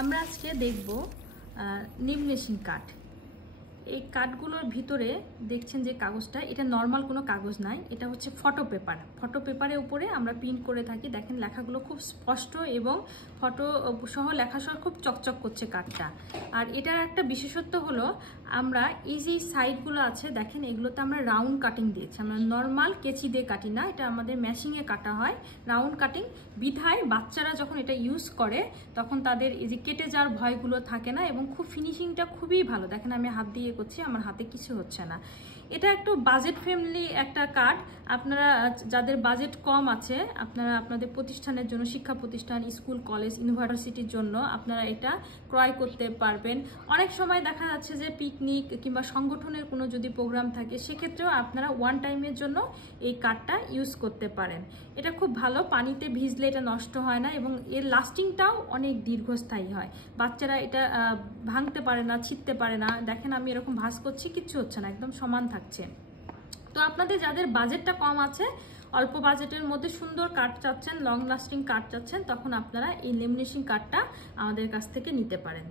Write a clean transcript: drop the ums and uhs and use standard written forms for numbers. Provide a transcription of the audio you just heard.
আমরা আজকে দেখব লেমিনেশন কাঠ। এই কাঠগুলোর ভিতরে দেখছেন যে কাগজটা, এটা নর্মাল কোনো কাগজ নাই, এটা হচ্ছে ফটো পেপার। ফটো পেপারের উপরে আমরা প্রিন্ট করে থাকি। দেখেন লেখাগুলো খুব স্পষ্ট এবং ফটো সহ লেখা সহ খুব চকচক করছে কাঠটা। আর এটার একটা বিশেষত্ব হলো আমরা এই যে সাইডগুলো আছে দেখেন, এগুলোতে আমরা রাউন্ড কাটিং দিয়েছি। আমরা নর্মাল কেচি দিয়ে কাটি না, এটা আমাদের মেশিনে কাটা হয় রাউন্ড কাটিং। বিধায় বাচ্চারা যখন এটা ইউজ করে তখন তাদের এই যে কেটে যাওয়ার ভয়গুলো থাকে না এবং খুব ফিনিশিংটা খুবই ভালো। দেখেন আমি হাত দিয়ে করছি, আমার হাতে কিছু হচ্ছে না। এটা একটু বাজেট ফ্রেন্ডলি একটা কার্ড। আপনারা যাদের বাজেট কম আছে, আপনারা আপনাদের প্রতিষ্ঠানের জন্য, শিক্ষা প্রতিষ্ঠান, স্কুল, কলেজ, ইউনিভার্সিটির জন্য আপনারা এটা ক্রয় করতে পারবেন। অনেক সময় দেখা যাচ্ছে যে পিকনিক কিংবা সংগঠনের কোনো যদি প্রোগ্রাম থাকে, সেক্ষেত্রেও আপনারা ওয়ান টাইমের জন্য এই কার্ডটা ইউজ করতে পারেন। এটা খুব ভালো, পানিতে ভিজলে এটা নষ্ট হয় না এবং এর লাস্টিংটাও অনেক দীর্ঘস্থায়ী হয়। বাচ্চারা এটা ভাঙতে পারে না, ছিঁড়তে পারে না। দেখেন আমি এরকম ভাঁজ করছি, কিচ্ছু হচ্ছে না, একদম সমান থাকছে। তো আপনাদের যাদের বাজেটটা কম আছে, অল্প বাজেটের মধ্যে সুন্দর কাঠ চাচ্ছেন, লং লাস্টিং কাঠ চাচ্ছেন, তখন আপনারা এই লেমিনেশন কাঠটা আমাদের কাছ থেকে নিতে পারেন।